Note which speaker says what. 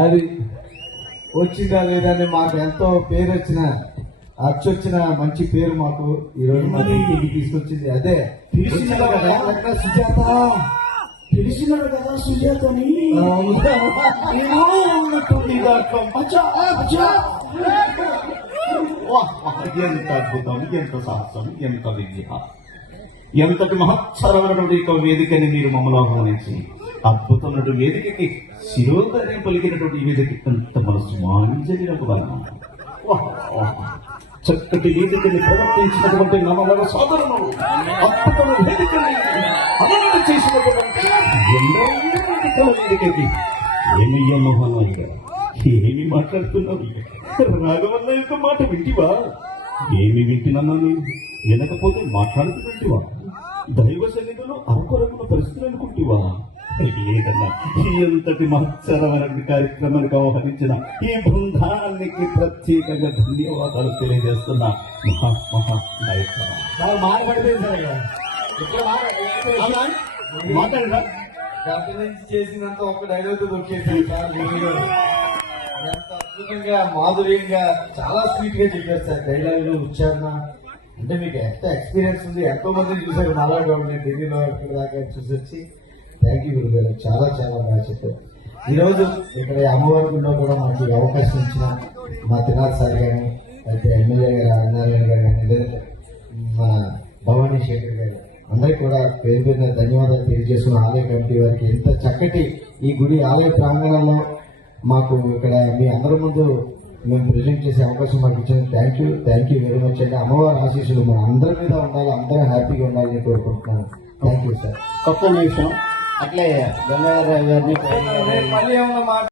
Speaker 1: అది వచ్చిందా లేదని మాకు ఎంతో పేరు వచ్చిన అచ్చొచ్చిన మంచి పేరు మాకు ఈ రోజు మరి ఇంటికి తీసుకొచ్చింది. అదే
Speaker 2: తెలిసిందా కదా?
Speaker 1: అక్కడ సుజాత!
Speaker 2: తెలిసినాడు కదా సుజాతని? ఉన్నట్టుంది దాంట్లో.
Speaker 3: ఎంత అద్భుతం ఎంత సాహసం ఎంత విద్య ఎంతటి మహత్తరమైనటువంటి ఒక వేదికని మీరు మమ్మల్ని ఆహ్వానించి అద్భుతమైన వేదికకి శిరోధర్యం పలికినటువంటి ఈ వేదిక ఎంత మనసు మాంజలినకు బలం చక్కటి వేదికని ప్రవర్తించినటువంటి నమ్మల సోదరులు అద్భుతమైన వేదికని అమలు చేసినటువంటి ఎన్నో వేదికకి. ఏమయ్యా మోహన్ ఏమి మాట్లాడుతున్నావు? రాఘవల్ల యొక్క మాట వింటివా? ఏమి వింటున్నాను వినకపోతే మాట్లాడుతున్నట్టువా? దైవ సన్నిధిలో అవకొరకున్న పరిస్థితులు అనుకుంటువా? లేదన్నా ఎంతటి మహత్తరమైన కార్యక్రమానికి ఆహ్వానించిన ఈ బృందానికి ప్రత్యేకంగా ధన్యవాదాలు తెలియజేస్తున్నా.
Speaker 1: చేసినంత ఒక డైలాగ్ ఎంత అద్భుతంగా మాధుర్యంగా చాలా స్వీట్గా చెప్పారు సార్. డైలాగులు ఉచ్చారణ. అంటే మీకు ఎంత ఎక్స్పీరియన్స్ ఉంది? ఎంతో మందిని చూసారు నాలాగా ఢిల్లీలో ఇక్కడ దాకా చూసి వచ్చి థ్యాంక్ యూ గురుగారు. చాలా చాలా బాగా చెప్పారు. ఈరోజు ఇక్కడ ఈ అమ్మవారి గుడిలో కూడా మనకి అవకాశం ఇచ్చిన మా తినాథ్ సార్ కానీ అయితే ఎమ్మెల్యే గారు అన్నారాయణ గారు కానీ లేదంటే మన భవానీ శేఖర్ గారు అందరికీ కూడా పేరు పేరున ధన్యవాదాలు తెలియజేస్తున్న ఆలయ కమిటీ వారికి ఎంత చక్కటి ఈ గుడి ఆలయ ప్రాంగణంలో మాకు ఇక్కడ మీ అందరి ముందు మేము ప్రజెంట్ చేసే అవకాశం మాకు ఇచ్చిన thank you thank you very much అండి అమ్మవారి ఆశీస్సులు మన అందరి మీద ఉండాలి అందరం హ్యాపీగా ఉండాలని కోరుకుంటున్నాను. థ్యాంక్ యూ సార్
Speaker 2: ఒక్క విషయం అట్లే గంగాధర గారిని